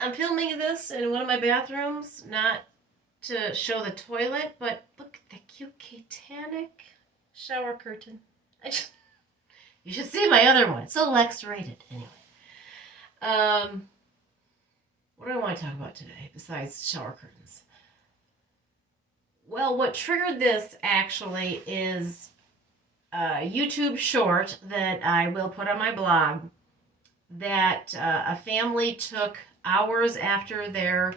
I'm filming this in one of my bathrooms, not to show the toilet, but look at the cute satanic shower curtain. You should see my other one. It's so X-rated. Anyway. What do I want to talk about today besides shower curtains? Well, what triggered this actually is a YouTube short that I will put on my blog that a family took hours after their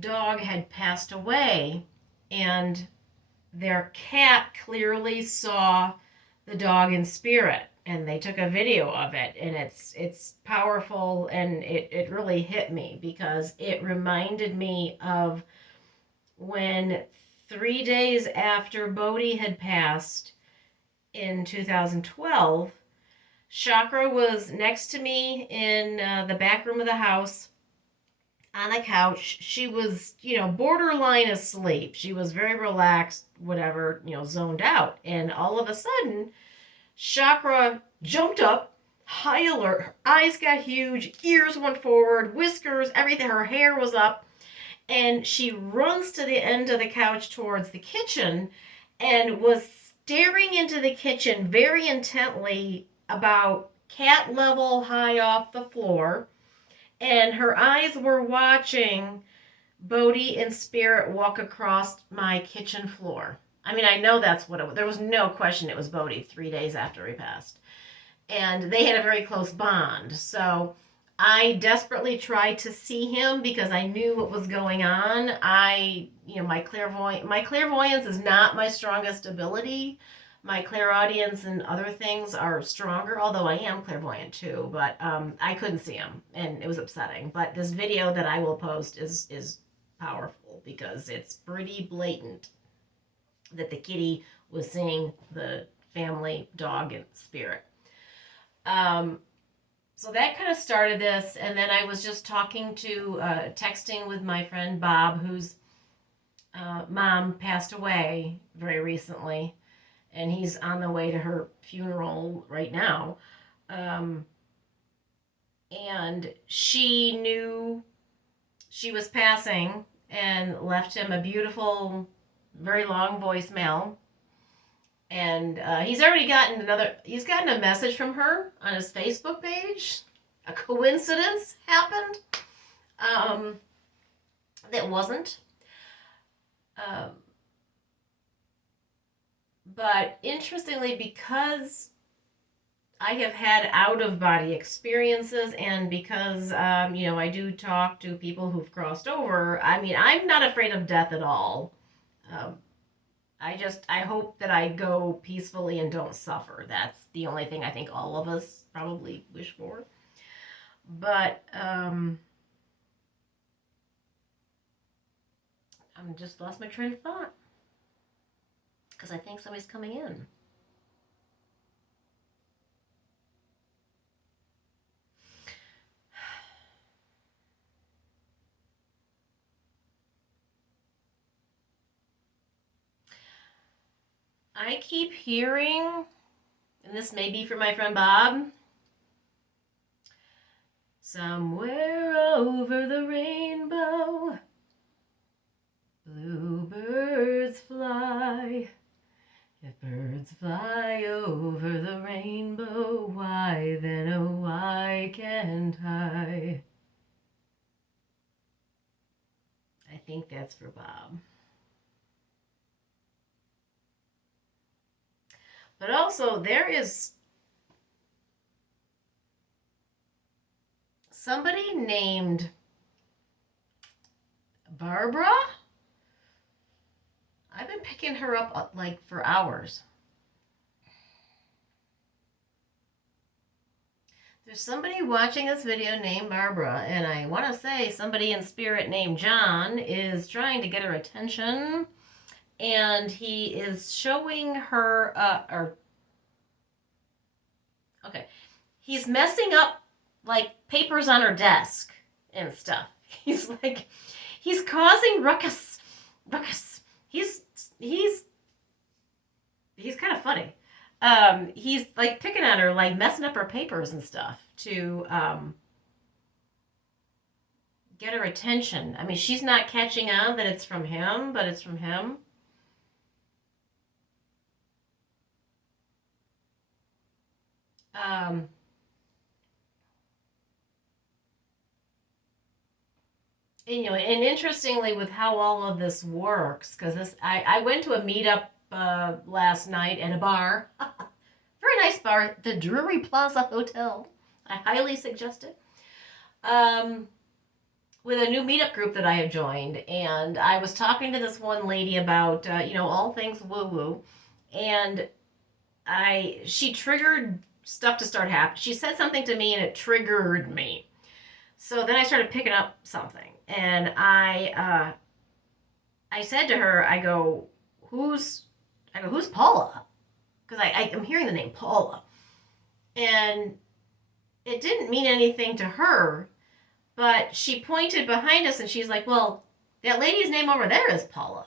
dog had passed away, and their cat clearly saw the dog in spirit, and they took a video of it, and it's powerful, and it really hit me because it reminded me of when 3 days after Bodhi had passed in 2012. Chakra was next to me in the back room of the house on a couch. She was, borderline asleep. She was very relaxed, whatever, zoned out. And all of a sudden, Chakra jumped up, high alert. Her eyes got huge, ears went forward, whiskers, everything. Her hair was up. And she runs to the end of the couch towards the kitchen and was staring into the kitchen very intently, about cat level high off the floor, and her eyes were watching Bodhi in spirit walk across my kitchen floor. I mean, I know that's what it was. There was no question it was Bodhi 3 days after he passed. And they had a very close bond. So I desperately tried to see him because I knew what was going on. My clairvoyance is not my strongest ability. My clairaudience and other things are stronger, although I am clairvoyant too, but I couldn't see him, and it was upsetting. But this video that I will post is powerful because it's pretty blatant that the kitty was seeing the family dog in spirit. So that kind of started this, and then I was just texting with my friend Bob, whose mom passed away very recently. And he's on the way to her funeral right now. And she knew she was passing and left him a beautiful, very long voicemail. And he's gotten a message from her on his Facebook page. A coincidence happened. That wasn't. But interestingly, because I have had out-of-body experiences, and because, I do talk to people who've crossed over, I mean, I'm not afraid of death at all. I hope that I go peacefully and don't suffer. That's the only thing I think all of us probably wish for. But, I'm just lost my train of thought. Because I think somebody's coming in. I keep hearing, and this may be for my friend Bob, somewhere over the rainbow, bluebirds fly. If birds fly over the rainbow, why then, oh, why can't I? I think that's for Bob. But also, there is somebody named Barbara. I've been picking her up for hours. There's somebody watching this video named Barbara, and I want to say somebody in spirit named John is trying to get her attention, and he is showing her, he's messing up papers on her desk and stuff. He's causing ruckus. He's kind of funny. He's picking at her, messing up her papers and stuff to get her attention. I mean, she's not catching on that it's from him, but it's from him. Um, and interestingly, with how all of this works, because I went to a meetup last night at a bar, very nice bar, the Drury Plaza Hotel. I highly suggest it. Um, with a new meetup group that I have joined, and I was talking to this one lady about all things woo woo, and she triggered stuff to start happening. She said something to me, and it triggered me. So then I started picking up something, and I said to her, who's Paula? Because I'm hearing the name Paula, and it didn't mean anything to her, but she pointed behind us and she's like, well, that lady's name over there is Paula.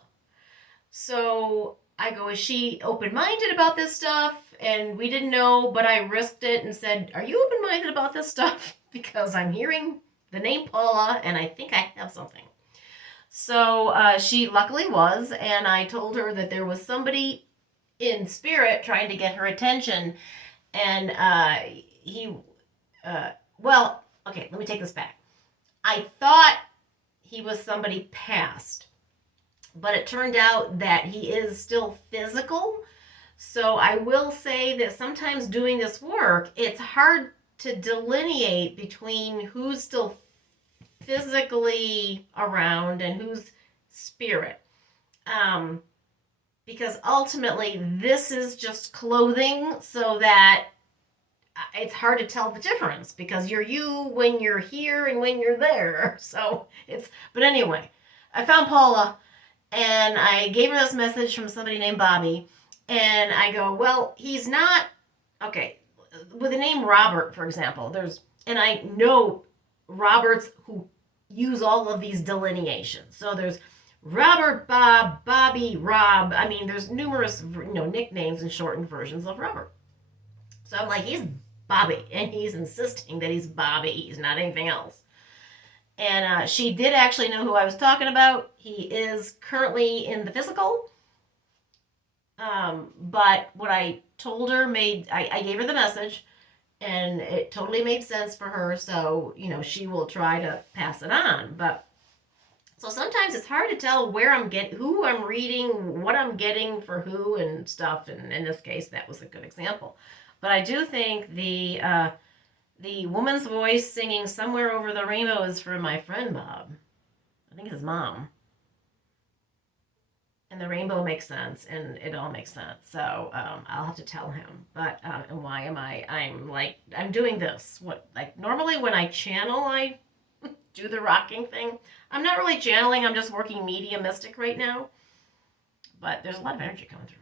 So I go, is she open-minded about this stuff? And we didn't know, but I risked it and said, are you open-minded about this stuff? Because I'm hearing the name Paula and I think I have something. So she luckily was, and I told her that there was somebody in spirit trying to get her attention. And well, okay, let me take this back. I thought he was somebody past, but it turned out that he is still physical. So I will say that sometimes doing this work, it's hard to delineate between who's still physically around and who's spirit. Because ultimately this is just clothing, so that it's hard to tell the difference because you're you when you're here and when you're there. So but anyway, I found Paula and I gave her this message from somebody named Bobby. And I go, well, he's not, okay, with the name Robert, for example, and I know Roberts who use all of these delineations. So there's Robert, Bob, Bobby, Rob. I mean, there's numerous, nicknames and shortened versions of Robert. So I'm like, he's Bobby, and he's insisting that he's Bobby. He's not anything else. And she did actually know who I was talking about. He is currently in the physical. But what I told her I gave her the message, and it totally made sense for her. So, she will try to pass it on. But so sometimes it's hard to tell who I'm reading, what I'm getting for who and stuff. And in this case, that was a good example. But I do think the woman's voice singing "Somewhere Over the Rainbow" is from my friend Bob. I think his mom. And the rainbow makes sense, and it all makes sense. So I'll have to tell him. But and why am I'm doing this? Normally when I channel, I do the rocking thing. I'm not really channeling. I'm just working mediumistic right now. But there's a lot of energy coming through.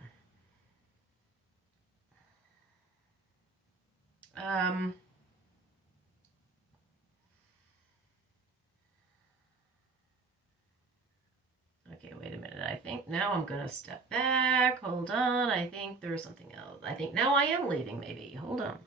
Okay, wait a minute. I think now I'm going to step back. Hold on. I think there's something else. I think now I am leaving, maybe. Hold on.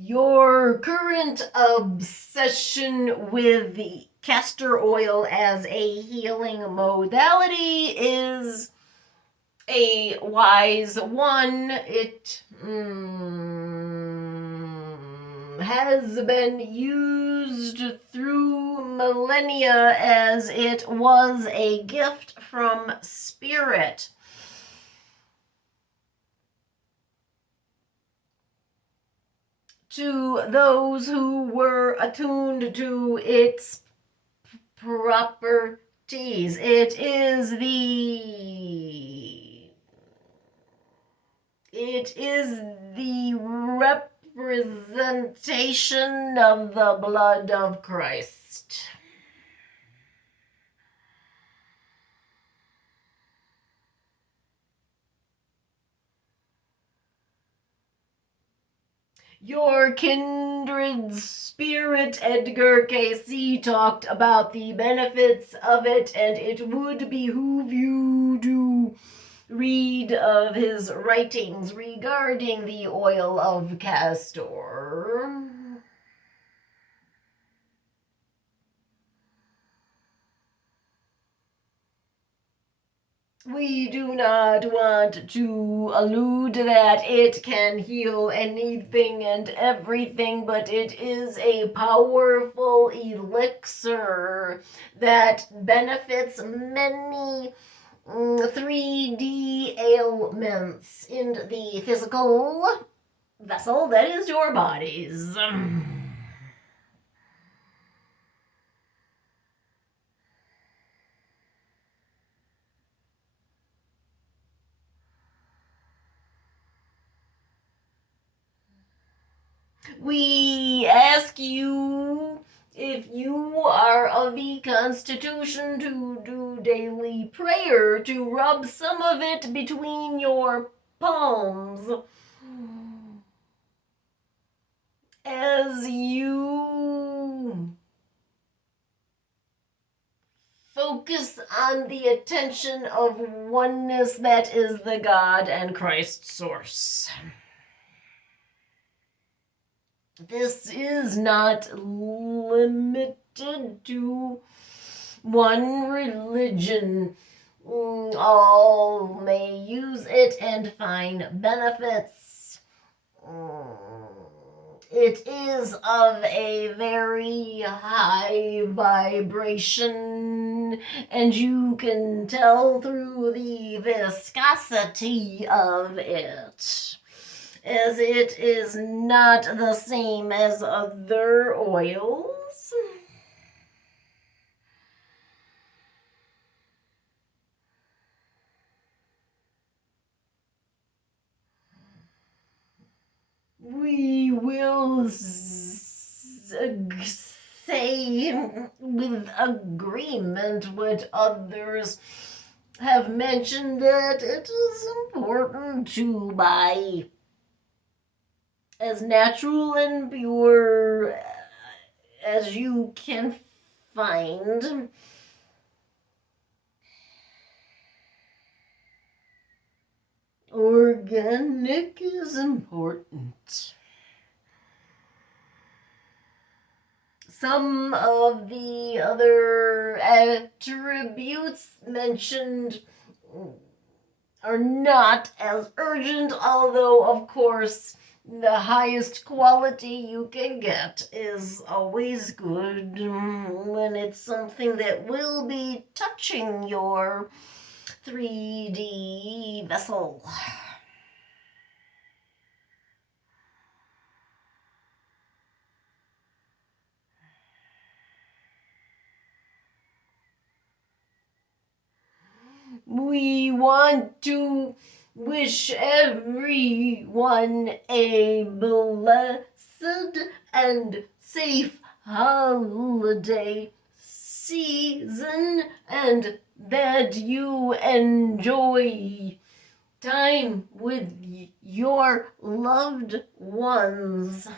Your current obsession with the castor oil as a healing modality is a wise one. It has been used through millennia as it was a gift from spirit. To those who were attuned to its properties. It is the representation of the blood of Christ. Your kindred spirit, Edgar Casey, talked about the benefits of it, and it would behoove you to read of his writings regarding the oil of castor. We do not want to allude that it can heal anything and everything, but it is a powerful elixir that benefits many 3D ailments in the physical vessel that is your bodies. We ask you if you are of the constitution to do daily prayer, to rub some of it between your palms as you focus on the attention of oneness that is the God and Christ source. This is not limited to one religion. All may use it and find benefits. It is of a very high vibration, and you can tell through the viscosity of it, as it is not the same as other oils. We will say with agreement what others have mentioned, that it is important to buy as natural and pure as you can find. Organic is important. Some of the other attributes mentioned are not as urgent, although, of course, the highest quality you can get is always good when it's something that will be touching your 3D vessel. We want to wish everyone a blessed and safe holiday season, and that you enjoy time with your loved ones.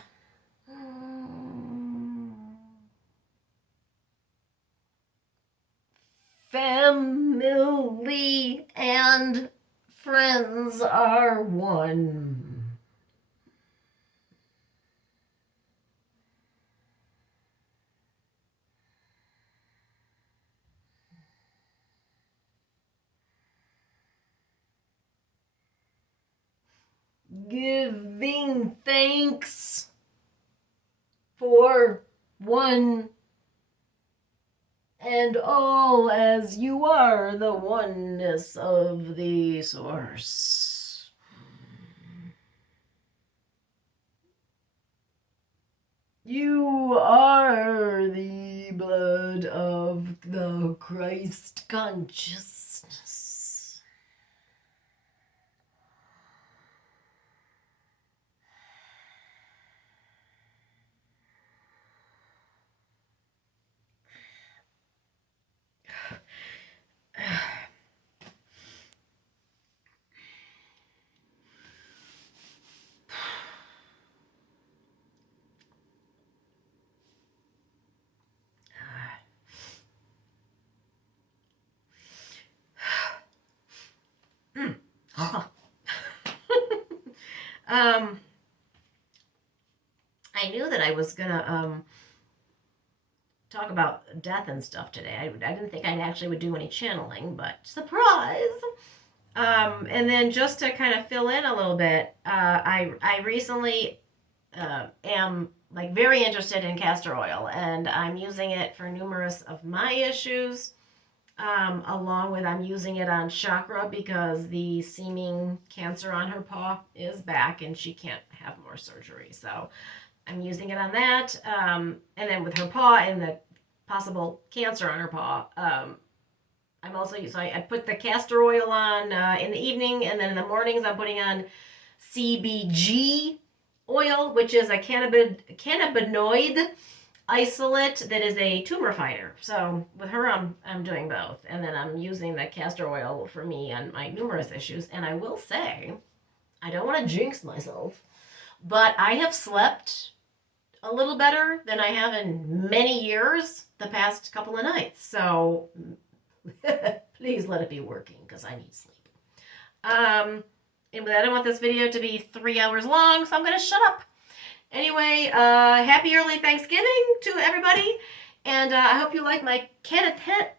Family and friends are one. Giving thanks for one and all, as you are the oneness of the source. You are the blood of the Christ consciousness. I knew that I was gonna talk about death and stuff today. I didn't think I actually would do any channeling, but surprise! And then just to kind of fill in a little bit, I recently am like very interested in castor oil, and I'm using it for numerous of my issues. Along with I'm using it on Chakra because the seeming cancer on her paw is back and she can't have more surgery. So I'm using it on that. And then with her paw and the possible cancer on her paw, I'm also so I put the castor oil on in the evening, and then in the mornings I'm putting on CBG oil, which is a cannabinoid isolate that is a tumor fighter. So with her, I'm doing both, and then I'm using the castor oil for me on my numerous issues. And I will say, I don't want to jinx myself, but I have slept a little better than I have in many years the past couple of nights. So please let it be working because I need sleep. And with that, I don't want this video to be 3 hours long, so I'm going to shut up. Anyway, happy early Thanksgiving to everybody, and I hope you like my catanic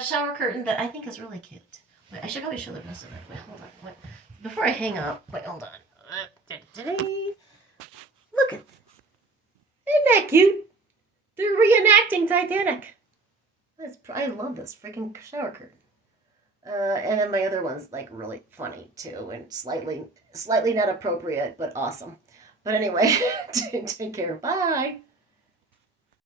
shower curtain that I think is really cute. Wait, I should probably show the rest of it. Wait, hold on. Wait. Before I hang up, wait, hold on. Look at that. Isn't that cute? They're reenacting Titanic. I love this freaking shower curtain. And then my other one's like really funny too, and slightly not appropriate, but awesome. But anyway, take care. Bye.